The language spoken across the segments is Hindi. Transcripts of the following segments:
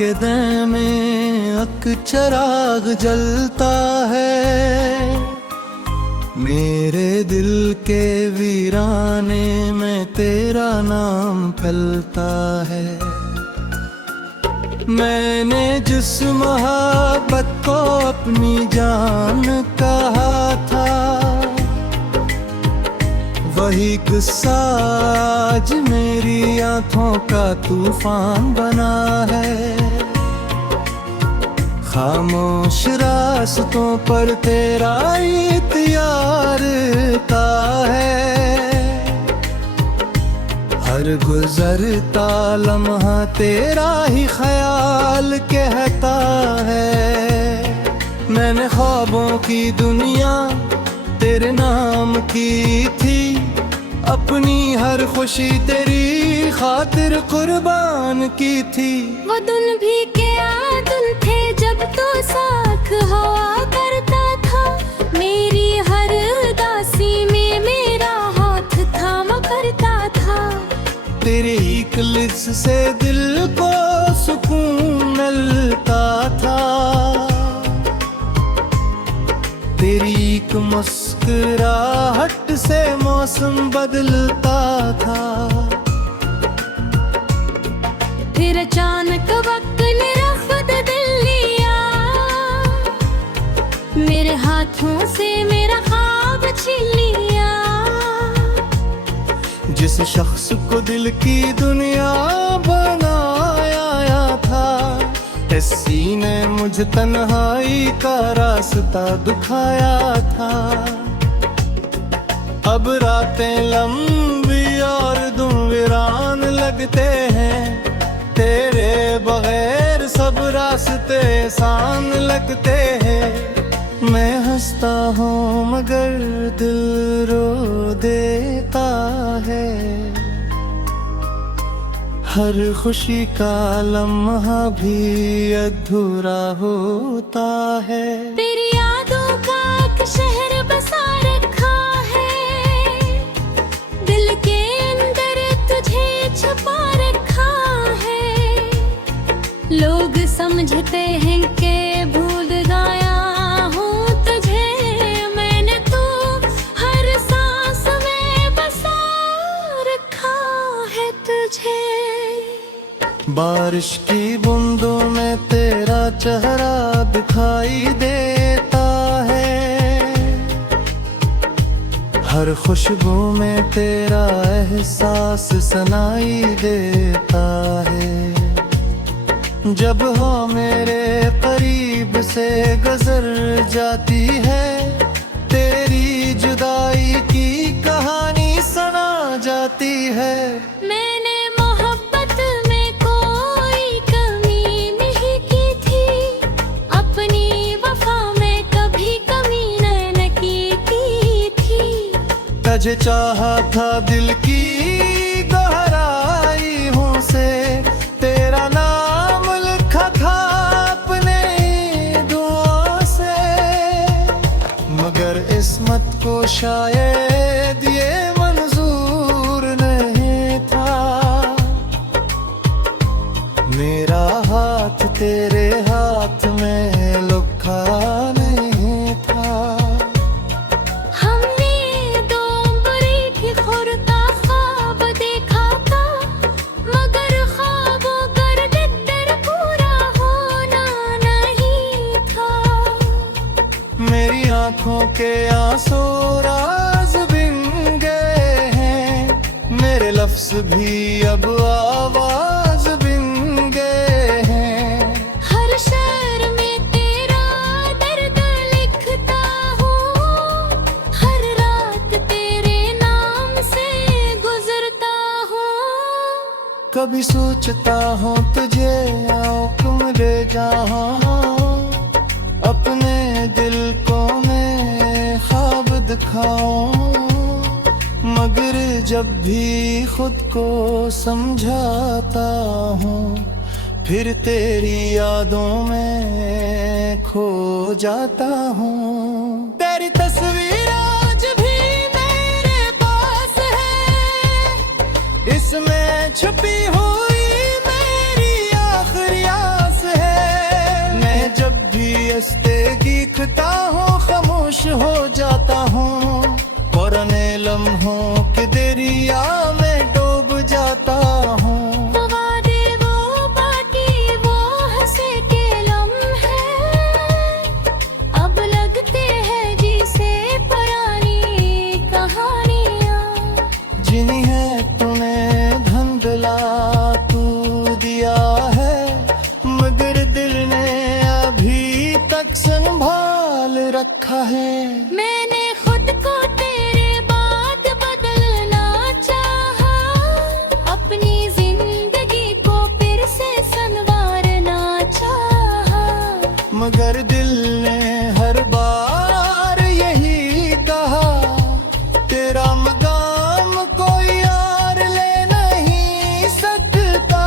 अकीदे में अक चराग जलता है, मेरे दिल के वीराने में तेरा नाम फैलता है। मैंने जिस मोहब्बत को अपनी जान कहा था, वही गुस्सा आज मेरी आंखों का तूफान बना है। खामोश रास्तों पर तेरा इख्तियार का है, हर गुजरता लम्हा तेरा ही ख्याल कहता है। मैंने ख्वाबों की दुनिया तेरे नाम की थी, अपनी हर खुशी तेरी खातिर कुर्बान की थी। वो दिन भी क्या दिन थे जब तो साथ हवा करता था, मेरी हर उदासी में मेरा हाथ थामा करता था। तेरे एक लिफ्ज़ से दिल को सुकून मिलता था, तेरी एक मुस्कुराहट से मौसम बदलता था। फिर अचानक वक्त ने रफ्त दिल लिया, मेरे हाथों से मेरा ख्वाब छीन लिया। जिस शख्स को दिल की दुनिया बनाया था, इसी ने मुझे तन्हाई का रास्ता दिखाया था। अब रातें लंबी और दिन वीरान लगते हैं, तेरे बगैर सब रास्ते आसान लगते हैं। मैं हंसता हूँ मगर दिल रो देता है, हर खुशी का लम्हा भी अधूरा होता है। तेरी यादों का एक शहर बसा रखा है, दिल के अंदर तुझे छुपा रखा है। लोग समझते हैं कि भूल गया हूँ तुझे, मैंने तो हर सांस में बसा रखा है तुझे। बारिश की बूंदों में तेरा चेहरा दिखाई देता है, हर खुशबू में तेरा एहसास सुनाई देता है। जब हो मेरे करीब से गुजर जाती है, तेरी जुदाई की कहानी सुना जाती है। मैंने मोहब्बत में कोई कमी नहीं की थी, अपनी वफा में कभी कमी न की थी। तुझे चाहा था दिल की गहराई हूँ से, तेरा नाम लिखा था अपने दुआ से, मगर किस्मत को शायद ये मंजूर नहीं था। मेरा हाथ तेरे हाथ में लुका नहीं था। हमने दो बड़ी भी खुरता ख्वाब देखा था, मगर ख्वाबों कर दिल पूरा होना नहीं था। मेरी आंखों के आंसू राज बिन गए हैं, मेरे लफ्ज भी अब आवाज बिन गए हैं। हर शहर में तेरा दर्द लिखता हूँ, हर रात तेरे नाम से गुजरता हूँ। कभी सोचता हूँ तुझे आओ तुम ले जाओ, अपने दिल को मैं ख्वाब दिखाऊं, मगर जब भी खुद को समझाता हूँ, फिर तेरी यादों में खो जाता हूँ। तेरी तस्वीर आज भी मेरे पास है, इसमें छुपी हुई मेरी आखिरी आस देखता हूँ खामोश हो जाता हूँ, पुराने लम्हों के दरिया में डूब जाता हूँ। वो वादे, वो बाकी, वो हंसे के लम्हे अब लगते हैं जैसे पुरानी कहानियाँ। जिन्हीं है तूने धुंधला तू दिया है, मगर दिल ने अभी तक संभाल रखा है। मैंने खुद को तेरे बाद बदलना चाहा, अपनी जिंदगी को फिर से संवारना चाहा, मगर दिल ने हर बार यही कहा, तेरा मकाम कोई और ले नहीं सकता।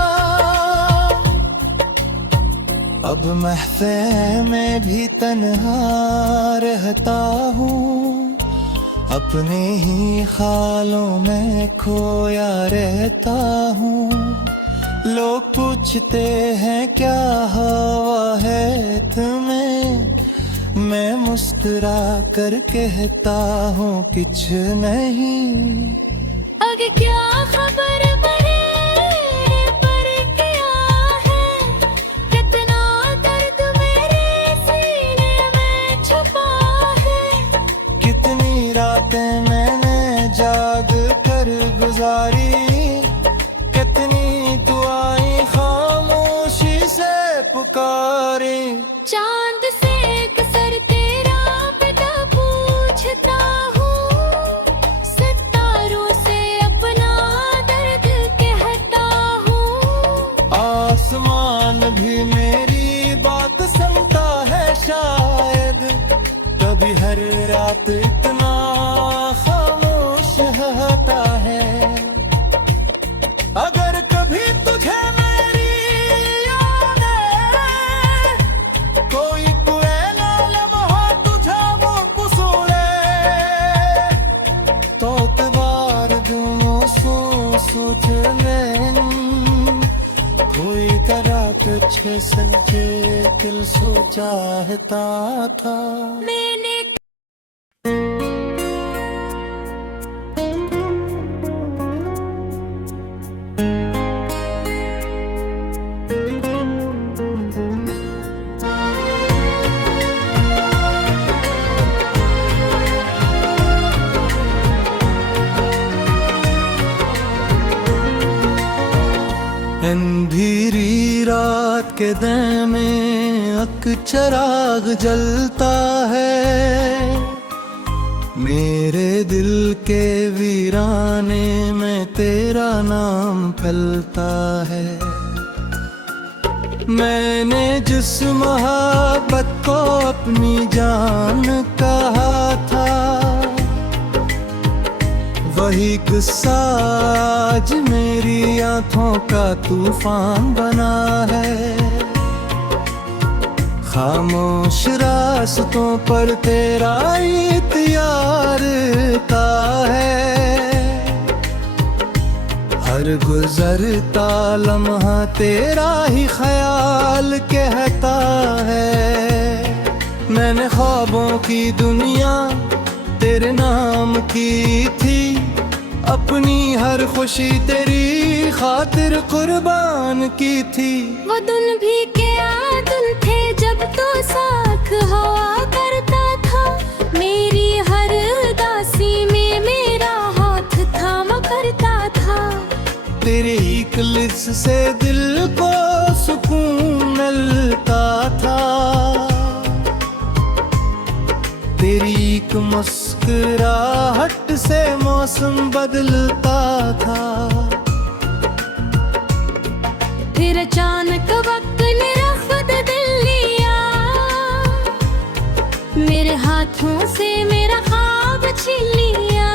अब महफ़िल में भी तन्हा रहता हूँ, अपने ही ख्यालों में खोया रहता हूँ। लोग पूछते हैं क्या हवा है तुम्हें, मैं मुस्कुरा कर कहता हूँ कुछ नहीं। आगे क्या खबर बने पर क्या है, कितना दर्द मेरे सीने में छुपा है। कितनी रातें मैंने जाग कर गुजारी, कितनी दुआएं खामोशी से पुकारी। चांद से कसर तेरा बेटा पूछता हूँ, सितारों से अपना दर्द कहता हूँ। आसमान भी मेरी बात सुनता है शायद, कभी हर रात इतना खामोश रहता है। अगर कभी तुझे मेरी याद आए, कोई पुराना लम्हा तुझे वो कुसूले, तो तबार दूँ सोच में कोई तरह कुछ संजे दिल सो चाहता था। मैंने अंधेरी रात के दिन में अक चिराग जलता है, मेरे दिल के वीराने में तेरा नाम फैलता है। मैंने जिस मोहब्बत को अपनी जान कहा था, वही गुस्सा आज मेरी आंखों का तूफान बना है। खामोश रास्तों पर तेरा इत्यार का है, हर गुजरता लम्हा तेरा ही ख्याल कहता है। मैंने ख्वाबों की दुनिया तेरे नाम की थी, अपनी हर खुशी तेरी खातिर कुर्बान की थी। वो दिन भी क्या दिन थे जब तो साथ हवा करता था, मेरी हर उदासी में मेरा हाथ थामा करता था। तेरे एक लिफ्ट से दिल को सुकून मिलता था, तेरी एक मुस्कुराहट से मौसम बदलता था। फिर अचानक वक्त ने रफ्त दिल लिया, मेरे हाथों से मेरा ख्वाब छीन लिया।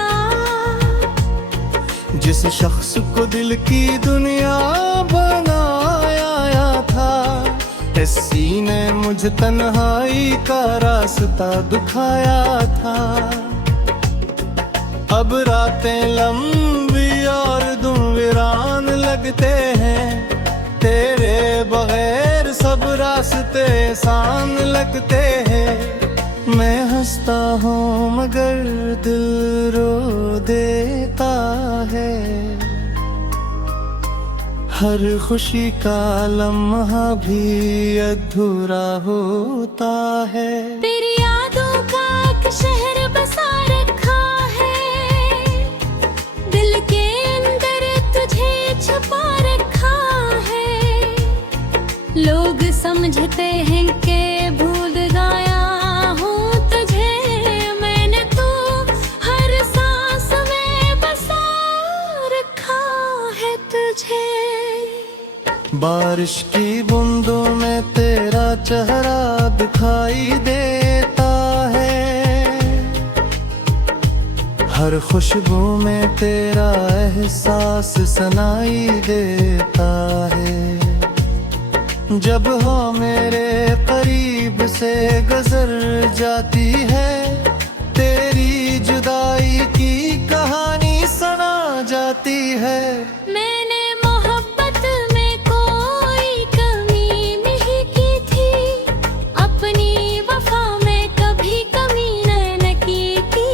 जिस शख्स को दिल की दुनिया बनाया था, इस सीने मुझे तन्हाई का रास्ता दिखाया था। अब रातें लंबी और दिन वीरान लगते हैं, तेरे बगैर सब रास्ते आसान लगते हैं। हंसता हूँ मगर दिल रो देता है। हर खुशी का लम्हा भी अधूरा होता है। तेरी यादों का एक शहर बसा रखा है, दिल के अंदर तुझे छुपा रखा है। लोग समझते हैं कि भूल गया हूँ तुझे, मैंने तो हर सांस में बसा रखा है तुझे। बारिश की बूंदों में तेरा चेहरा दिखाई देता है। हर खुशबू में तेरा एहसास सुनाई देता है। जब हो मेरे करीब से गुजर जाती है, तेरी जुदाई की कहानी सुना जाती है। मैंने मोहब्बत में कोई कमी नहीं की थी, अपनी वफा में कभी कमी न की थी।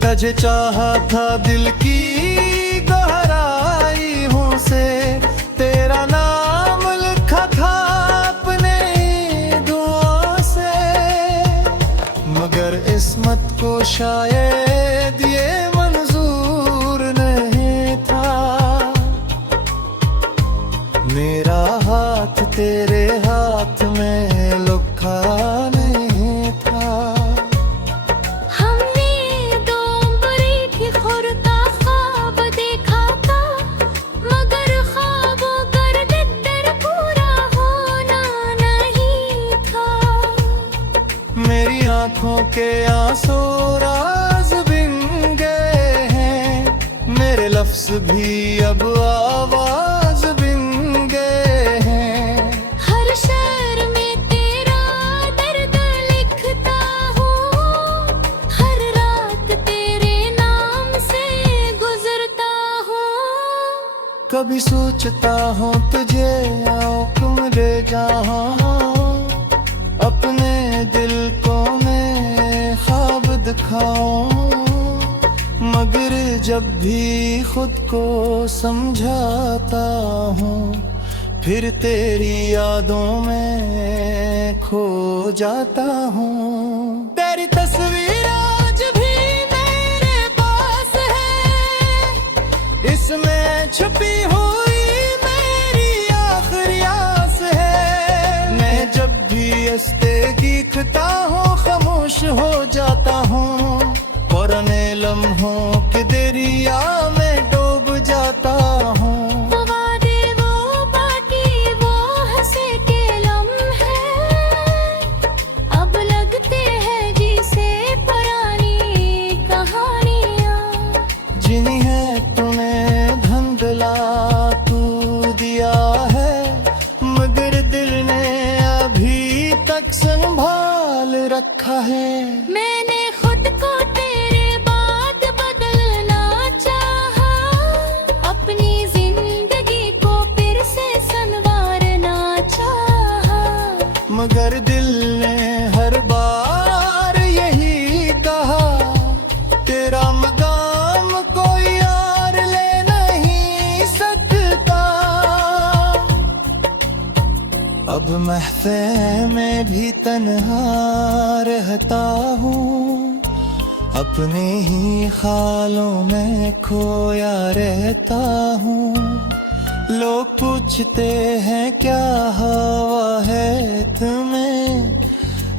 तुझे चाहा था दिल की गहराई हूँ से, तेरा नाम लिखा था अपने दुआ से। मगर इस्मत को शायद ये मंजूर नहीं था। मेरा हाथ तेरे हाथ में लुका नहीं था। हमने दो बड़ी की खुरता ख्वाब देखा था, मगर ख्वाबों कर दिल पूरा होना नहीं था। मेरी आंखों के आंसू राज बिन गए हैं, मेरे लफ्ज भी अब आवाज बिन गए हैं। हर शहर में तेरा दर्द लिखता हूँ, हर रात तेरे नाम से गुजरता हूँ। कभी सोचता हूँ तुझे आओ तुम रे जहाँ, अपने दिल को मैं ख्वाब दिखाऊं। मगर जब भी खुद को समझाता हूँ, फिर तेरी यादों में खो जाता हूँ। तेरी तस्वीर आज भी मेरे पास है, इसमें छुपी हुई मेरी आखिरी आस है। मैं जब भी हंसते गीखता हूँ खामोश हो जाता हूँ, पुराने लम्हों के दरिया में डूब जाता हूँ। वो वादे वो बाकी वो हंसे के लम्हे, अब लगते हैं जैसे पुरानी कहानियाँ। जिनी है तूने धुंधला तू दिया है, मगर दिल ने अभी तक संभाल रखा है। मैंने खुद को तेरे बाद बदलना चाहा, अपनी जिंदगी को फिर से संवारना चाहा। मगर दिल ने हर बार यही कहा, तेरा मकाम कोई और ले नहीं सकता। अब महफिल में भी तन्हा रहता हूँ, अपने ही ख्यालों में खोया रहता हूँ। लोग पूछते हैं क्या हवा है तुम्हें,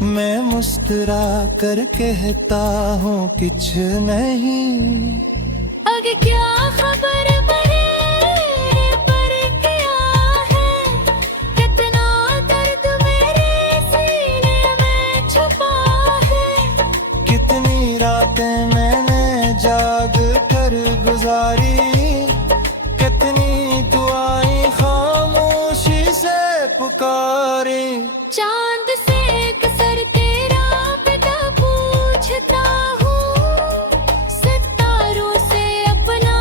मैं मुस्कुरा कर कहता हूँ कुछ नहीं। आगे क्या खबर मेरे पर क्या है, कितना दर्द मेरे सीने में छुपा है। कितनी रातें मैंने जाग कर गुजारी, कितनी दुआएं खामोशी से पुकारी। चांद से कसर तेरा पिता पूछता हूँ, सितारों से अपना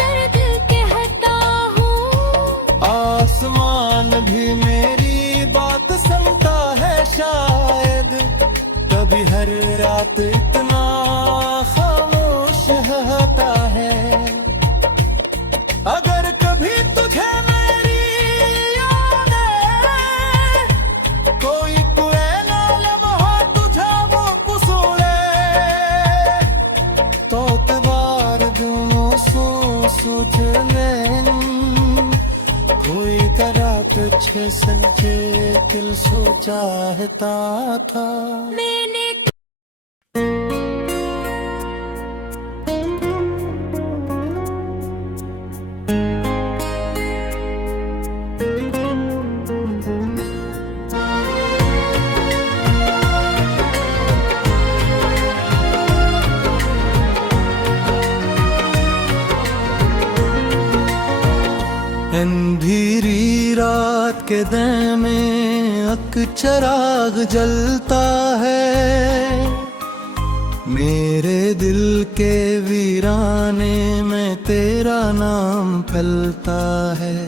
दर्द कहता हूँ। आसमान भी मेरी बात सुनता है शायद, कभी है के सच्चे दिल सो चाहता था। मैंने अंधेरी रात के दे में अक चराग जलता है, मेरे दिल के वीराने में तेरा नाम फैलता है।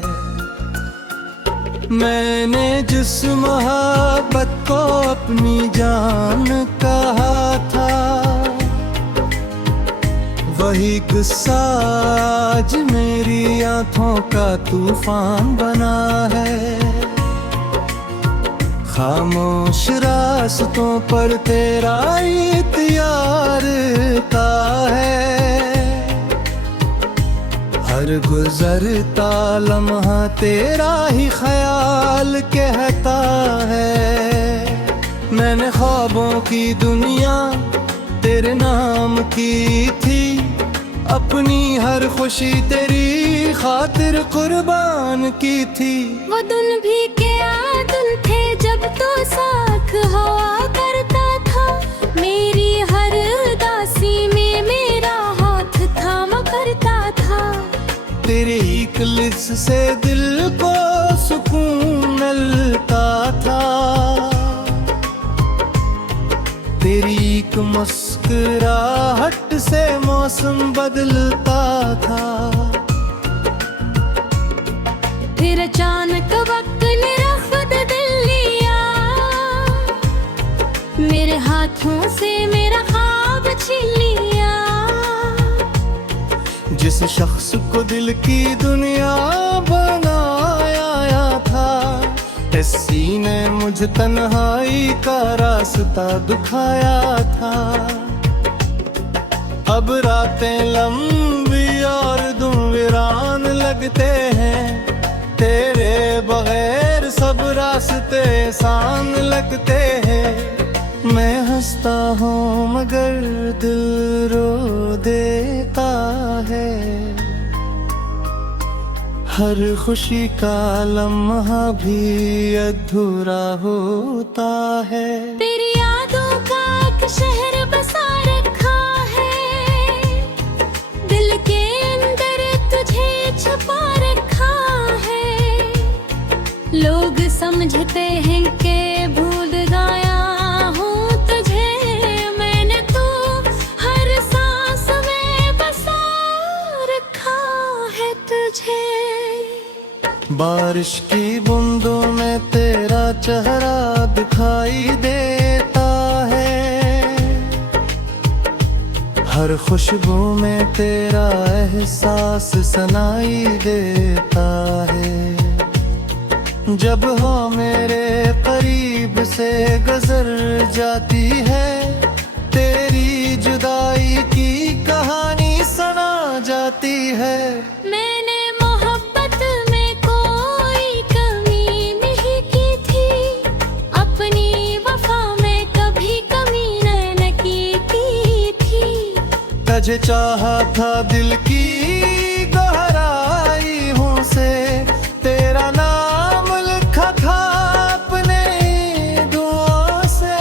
मैंने जिस मोहब्बत को अपनी जान कहा था, वही गुस्सा आज मेरी आंखों का तूफान बना है। खामोश रास्तों पर तेरा इत्यार का है, हर गुजरता लम्हा तेरा ही ख्याल कहता है। मैंने ख्वाबों की दुनिया तेरे नाम की थी, अपनी हर खुशी तेरी खातिर कुर्बान की थी। वो दिन भी क्या दिन थे जब तो साथ हवा करता था, मेरी हर उदासी में मेरा हाथ थामा करता था। तेरे एक लिफ्ट से दिल को सुकून मिलता था, तेरी एक मुस्कुराहट से मौसम बदलता था। फिर अचानक वक्त ने रफ्त दिल लिया, मेरे हाथों से मेरा ख्वाब छीन लिया। जिस शख्स को दिल की दुनिया बनाया था, इस सीने मुझे तन्हाई का रास्ता दिखाया था। अब रातें लंबी और दिन वीरान लगते हैं, तेरे बगैर सब रास्ते आसान लगते हैं। मैं हंसता हूँ मगर दिल रो देता है, हर खुशी का लम्हा भी अधूरा होता है। तेरी यादों का एक शहर बसा रखा है, दिल के अंदर तुझे छुपा रखा है। लोग समझते हैं कि भूल गया हूँ तुझे, मैंने तो हर सांस में बसा रखा है तुझे। बारिश की बूंदों में तेरा चेहरा दिखाई देता है, हर खुशबू में तेरा एहसास सुनाई देता है। जब हो मेरे करीब से गुजर जाती है, तेरी जुदाई की कहानी सुना जाती है। मैंने मोहब्बत में कोई कमी नहीं की थी, अपनी वफा में कभी कमी न की थी। तुझे चाहा था दिल की गहराइयों से, तेरा नाम लिखा था अपने दुआओं से,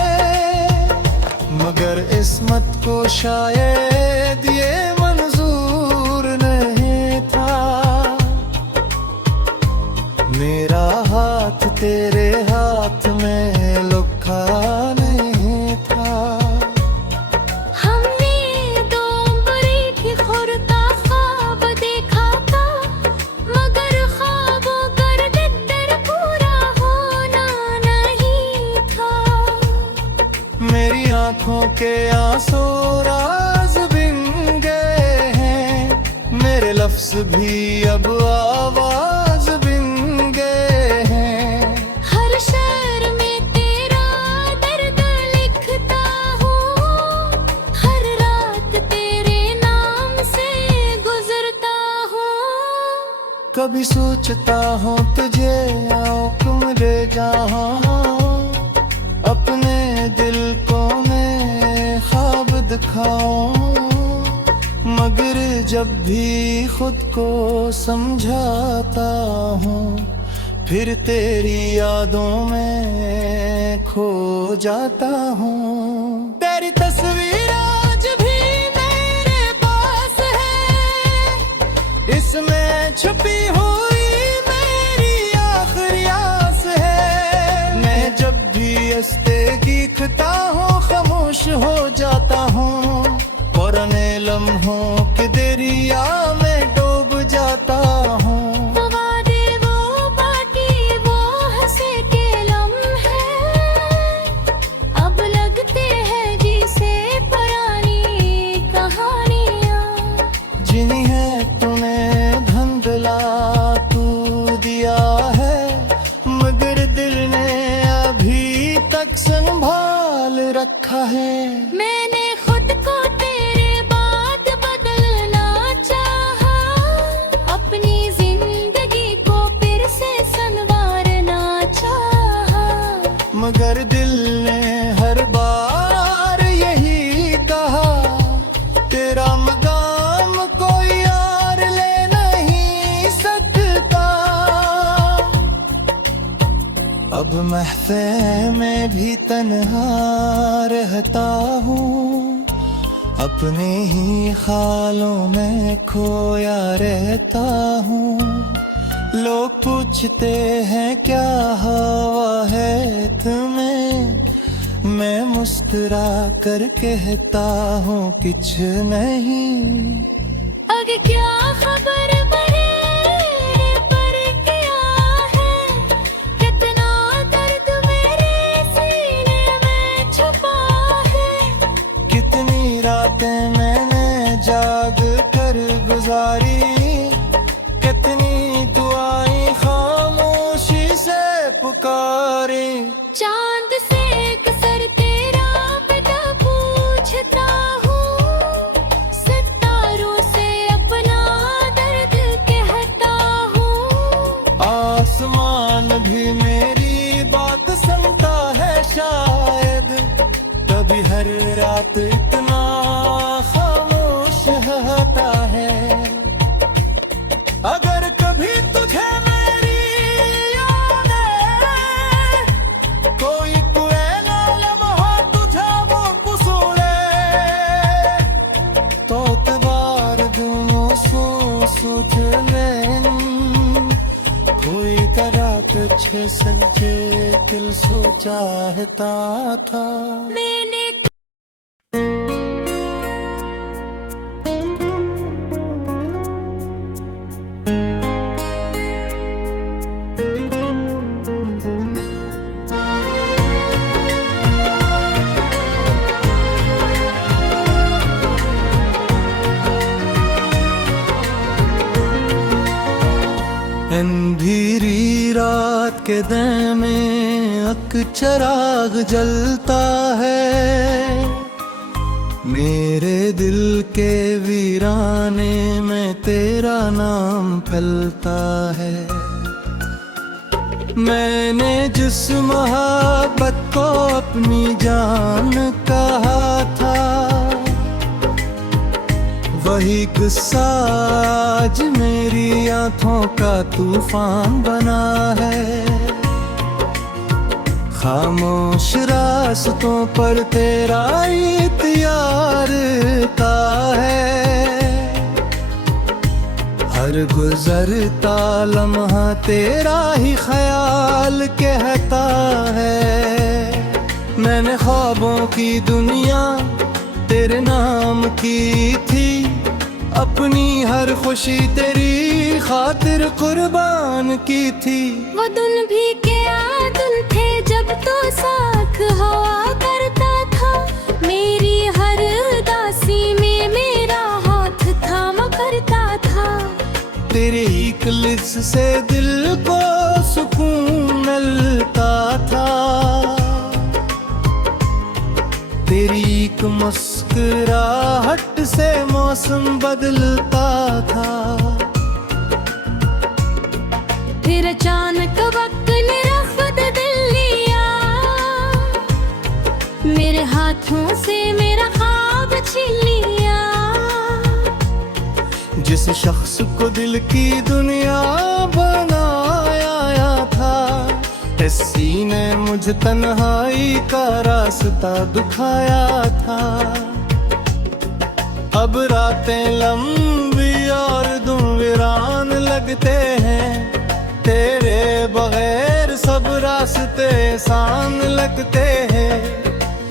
मगर इस्मत को शायद ये मंजूर नहीं था। मेरा हाथ तेरे हाथ में लुका नहीं था। हमने दो बड़ी की खुरता ख्वाब देखा था, मगर ख्वाबों कर दिल पूरा होना नहीं था। मेरी आंखों के आंसू राज बिन गए हैं, मेरे लफ्ज भी अब आवाज बिन गए हैं। हर शहर में तेरा दर्द लिखता हूँ, हर रात तेरे नाम से गुजरता हूँ। कभी सोचता हूँ तुझे आँख ले जहाँ अपने दिल को मैं ख्वाब दिखाऊं, मगर जब भी खुद को समझाता हूँ फिर तेरी यादों में खो जाता हूँ। तेरी तस्वीर आज भी मेरे पास है, इसमें छुपी हुई मेरी आखिरी आस है। मैं जब भी हंसते दिखता हूँ खामोश हो जाता हूँ, पुराने लम्हों के दरिया में डूब जाता हूँ। जिनी है तूने धुंधला तू दिया है, मगर दिल ने अभी तक संभाल रखा है। मैंने खुद को तेरे बाद बदलना चाहा, अपनी जिंदगी को फिर से संवारना चाहा, मगर दिल ने हर बार यही कहा तेरा मकाम कोई और ले नहीं सकता। अब महफ़िल में भी तन्हा रहता हूँ, अपने ही ख्यालों में खोया रहता हूँ। लोग पूछते हैं क्या हुआ है तुम्हें, मैं मुस्कुरा कर कहता हूँ कुछ नहीं। आगे क्या खबर बड़े पर क्या है, कितना दर्द मेरे सीने में छुपा है। कितनी रातें मैंने जाग कर गुजारी, कितनी दुआएं खामोशी से पुकारी। चांद से कसर तेरा बेटा पूछता हूँ, सितारों से अपना दर्द कहता हूँ। आसमान भी मेरी बात सुनता है शायद, कभी हर रात इतना खामोश होता है। अगर कभी तुझे मेरी याद है, कोई पुराना लम्हा तुझे वो पुसूले, तो तबार दोनों सोच ले। कोई तरह तुझे सच्चे दिल सो चाहता था। मैंने अंधेरी रात के दिन में एक चिराग जलता है, मेरे दिल के वीराने में तेरा नाम फैलता है। मैंने जिस मोहब्बत को अपनी जान कहा था, वही गुस्सा आज मेरी आंखों का तूफान बना है। खामोश रास्तों पर तेरा इंतजार का है, हर गुजरता लम्हा तेरा ही ख्याल कहता है। मैंने ख्वाबों की दुनिया तेरे नाम की थी, अपनी हर खुशी तेरी खातिर कुर्बान की थी। वो दिन भी क्या दिन थे जब तो साथ हुआ करता था, मेरी हर उदासी में मेरा हाथ थामा करता था। तेरे एक लिफ्ट से दिल को सुकून मिलता था, तेरी एक मुस्कुराहट से मौसम बदलता था। फिर अचानक वक्त ने रफ्तार हाथों से मेरा ख्वाब छीन लिया। जिस शख्स को दिल की दुनिया बनाया था, इस सीने मुझ तन्हाई का रास्ता दिखाया था। अब रातें लंबी और दिन वीरान लगते हैं, तेरे बगैर सब रास्ते आसान लगते हैं।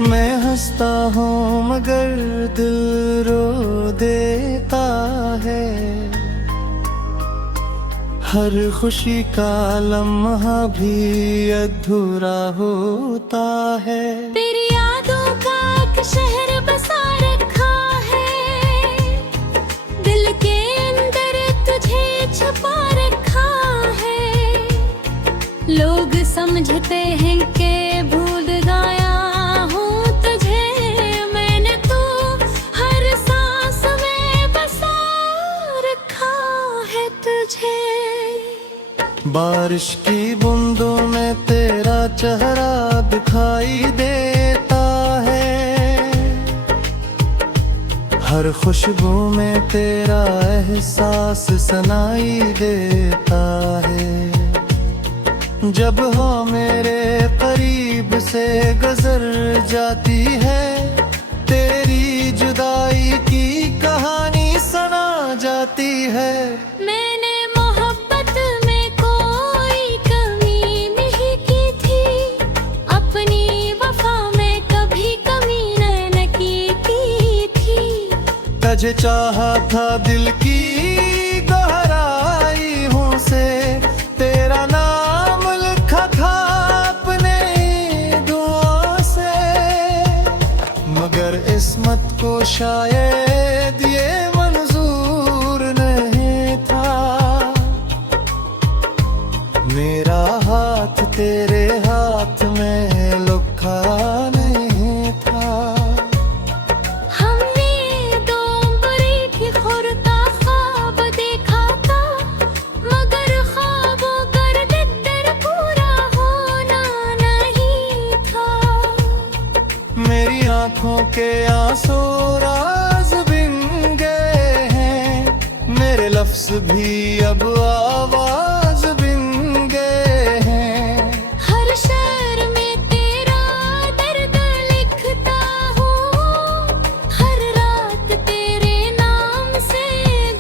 मैं हंसता हूँ मगर दिल रो देता है, हर खुशी का लम्हा भी अधूरा होता है। तेरी यादों का एक शहर बसा रखा है, दिल के अंदर तुझे छुपा रखा है। लोग समझते हैं कि भूल गया हूँ तुझे, मैंने तो हर सांस में बसा रखा है तुझे। बारिश की बूंदों में तेरा चेहरा दिखाई देता है, हर खुशबू में तेरा एहसास सुनाई देता है। जब हो मेरे करीब से गुजर जाती है, तेरी जुदाई की कहानी सुना जाती है। मैंने मोहब्बत में कोई कमी नहीं की थी, अपनी वफा में कभी कमी न की थी। तुझे चाहा था दिल की गहराइयों से, तेरा नाम लिखा था अपने दुआओं से। मगर किस्मत को शायद ये मंजूर नहीं था, मेरा हाथ तेरे हाथ में लुका नहीं था। हमने दो बड़ी की खुरता ख्वाब देखा था, मगर ख्वाबों कर दिल पूरा होना नहीं था। मेरी आंखों के आंसू राज बिन गए हैं, मेरे लफ्ज भी अब आवाज बिन गए हैं। हर शहर में तेरा दर्द लिखता हूँ, हर रात तेरे नाम से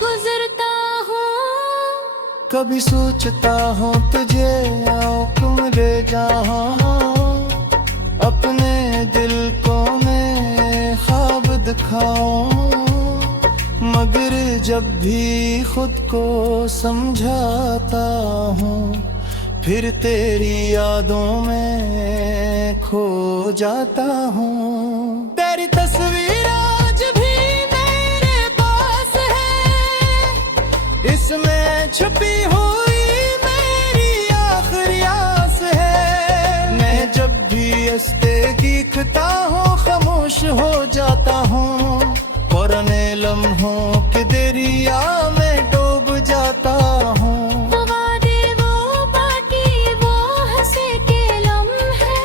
गुजरता हूँ। कभी सोचता हूँ तुझे आओ तुम ले जाओ, अपने दिल को मैं ख्वाब दिखाऊं। मगर जब भी खुद को समझाता हूँ, फिर तेरी यादों में खो जाता हूँ। तेरी तस्वीर आज भी मेरे पास है, इसमें छुपी हुई मेरी आखिरी आस है। मैं जब भी हंसते दिखता हूँ खामोश हो जाता हूँ, पुराने लम्हों के दरिया में डूब जाता हूँ। वो वादे वो बाकी वो हंसे के लम्हे,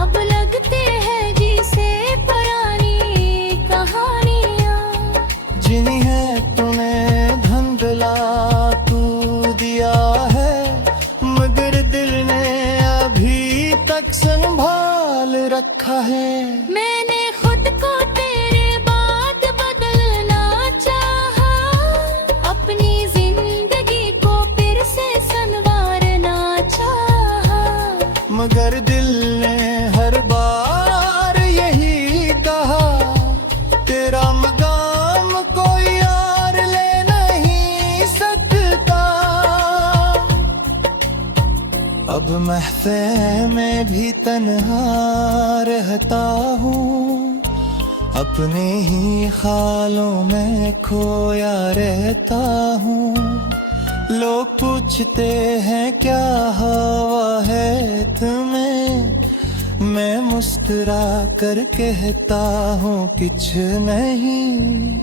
अब लगते हैं जैसे पुरानी कहानियाँ। जिन्हीं है तूने धुंधला तू दिया है, मगर दिल ने अभी तक संभाल रखा है। मैंने खुद को तेरे बाद बदलना चाहा, अपनी जिंदगी को फिर से संवारना चाहा। मगर दिल ने हर बार यही कहा, तेरा मकाम कोई और ले नहीं सकता। अब महफिल में भी तन्हा रहता हूँ, अपने ही ख्यालों में खोया रहता हूँ। लोग पूछते हैं क्या हवा है तुम्हें, मैं मुस्कुरा कर कहता हूँ कुछ नहीं।